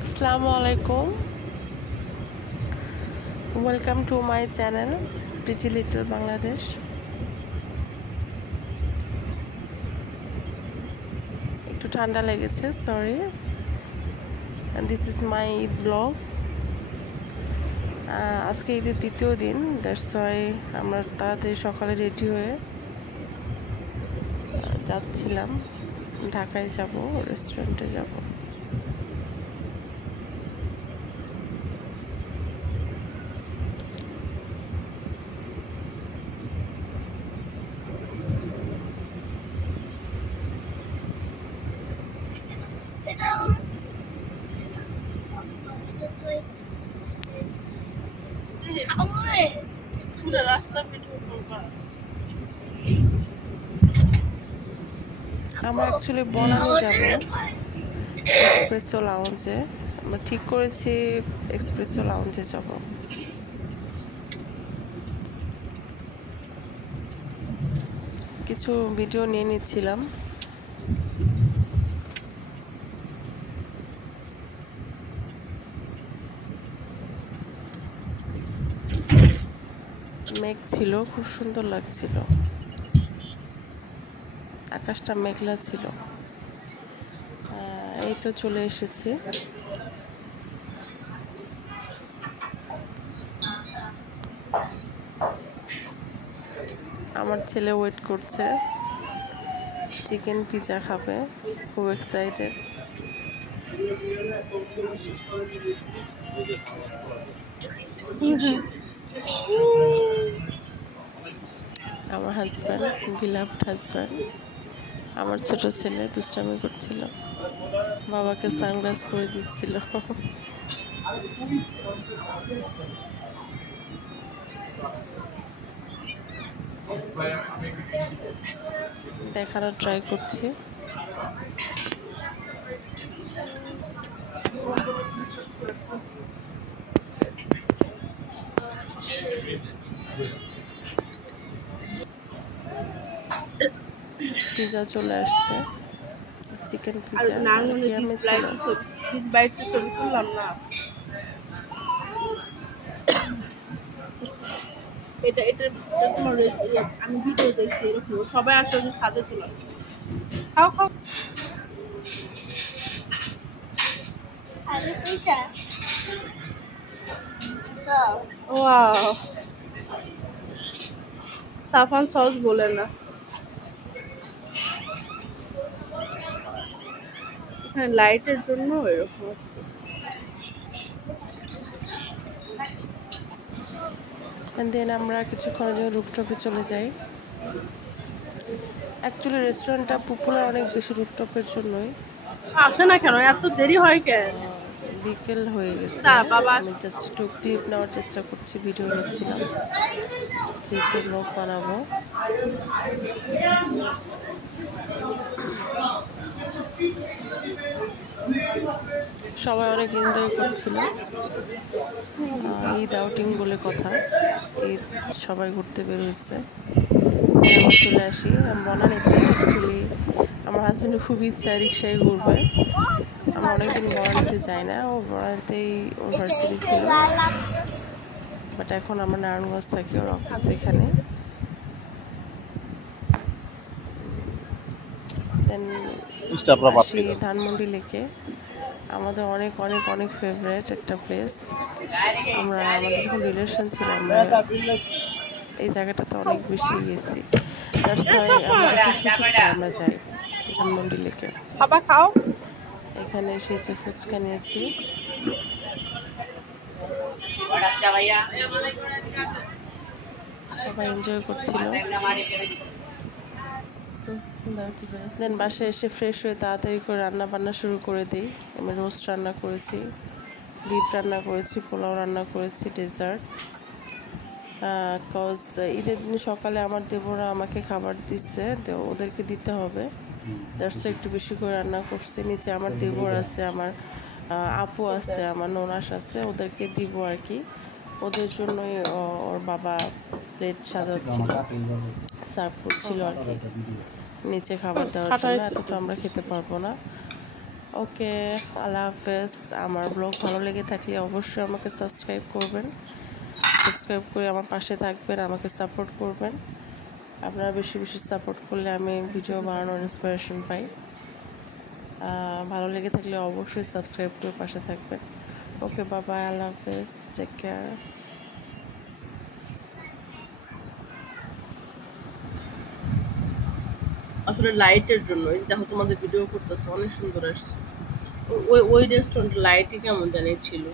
Assalamualaikum. Welcome to my channel Pretty Little Bangladesh. একটু ঠান্ডা লেগেছে, sorry. And this is my Eid vlog. আজকে ঈদের দ্বিতীয় দিন, that's why আমরা তাড়াতাড়ি সকালে রেডি হয়ে যাচ্ছিলাম। ঢাকায় যাব, রেস্টুরেন্টে যাব। আমরা অ্যাকচুয়ালি বনানী যাব এক্সপ্রেসো লাউঞ্জে। আমরা ঠিক করেছি এক্সপ্রেসো লাউঞ্জে যাব। কিছু ভিডিও নিয়ে নিচ্ছিলাম। মেঘ ছিল, খুব সুন্দর লাগছিল, আকাশটা মেঘলা ছিল। এই তো চলে এসেছি। আমার ছেলে ওয়েট করছে, চিকেন পিৎজা খাবে, খুব এক্সাইটেড। আমার হাজব্যান্ড, বিলাভড হাজব্যান্ড, আমার ছোট ছেলে দুষ্টামি করছিল, বাবাকে সানগ্লাস পরে দিচ্ছিল। দেখানোর ট্রাই করছি। পিৎজা চলে আসছে, চিকেন পিৎজা। আমি ছিল পিস বাইটস ছবি তুললাম না, এটা এটা তোমার আমি ভিডিও দেখছি এরকম সবাই আসলে ছাদে তোলা। খাও খাও। আরে পিৎজা ওয়াও, সাফান সস বলে না, এখানে লাইটের জন্য এরকম আসতেছে। দেন আমরা কিছুক্ষণের জন্য রুফটপে চলে যাই। অ্যাকচুয়ালি রেস্টুরেন্টটা পপুলার অনেক বেশি রুফটপের জন্যই। আসে না কেন, এত দেরি হয় কেন? বিকেল হয়ে গেছে। বাবা আমি জাস্ট একটু ক্লিপ নেওয়ার চেষ্টা করছি, ভিডিও নিচ্ছিলাম, যেহেতু ব্লগ বানাবো। সবাই অনেক এনজয় করছিল। ঈদ আউটিং বলে কথা, ঈদ সবাই ঘুরতে বের হয়েছে। আমরা চলে আসি বনানীতে। অ্যাকচুয়ালি আমার হাজব্যান্ডের খুব ইচ্ছা রিক্সায় ঘুরবে। আমরা অনেকদিন বনানীতে যাই না, ও বনানীতেই ওর ভার্সিটি ছিল, বাট এখন আমরা নারায়ণগঞ্জ থাকি, ওর অফিস এখানে। দেন আসি ধানমন্ডি লেকে, আমাদের অনেক অনেক অনেক ফেভারেট একটা প্লেস। আমাদের যখন রিলেশন ছিল আমরা এই জায়গাটাতে অনেক বেশি গেছি। দ্যাটস ওয়াই আমরা যখন সুযোগ পাই আমরা যাই ধানমন্ডি লেকে। খাবার খাও। এখানে এসেছি, ফুচকা নিয়েছি। সবাই এনজয় করছিল। দেন বাসায় এসে ফ্রেশ হয়ে তাড়াতাড়ি করে রান্না বান্না শুরু করে দিই। আমি রোস্ট রান্না করেছি, বিফ রান্না করেছি, পোলাও রান্না করেছি, ডেজার্ট। কজ ঈদের দিন সকালে আমার দেবরা আমাকে খাবার দিচ্ছে, তো ওদেরকে দিতে হবে, দ্যাটস একটু বেশি করে রান্না করছি। নিচে আমার দেবর আছে, আমার আপু আছে, আমার ননাস আছে, ওদেরকে দিব আর কি। ওদের জন্যই ওর বাবা প্লেট সাজাচ্ছিল, সার্ভ করছিল আর কি, নিচে খাবার দেওয়ার জন্য। এত তো আমরা খেতে পারবো না, ওকে, আল্লাহ হাফেজ। আমার ব্লগ ভালো লেগে থাকলে অবশ্যই আমাকে সাবস্ক্রাইব করবেন, সাবস্ক্রাইব করে আমার পাশে থাকবেন, আমাকে সাপোর্ট করবেন। আপনারা বেশি বেশি সাপোর্ট করলে আমি ভিডিও বানানোর ইন্সপিরেশন পাই। ভালো লেগে থাকলে অবশ্যই সাবস্ক্রাইব করে পাশে থাকবেন। ওকে, বাবাই, আল্লাহ হাফেজ, টেক কেয়ার। আসলে লাইটের জন্য, এই যে দেখো তোমাদের ভিডিও করতেছে অনেক সুন্দর আসছে। ওই রেস্টুরেন্ট লাইটই কেমন জানি ছিল।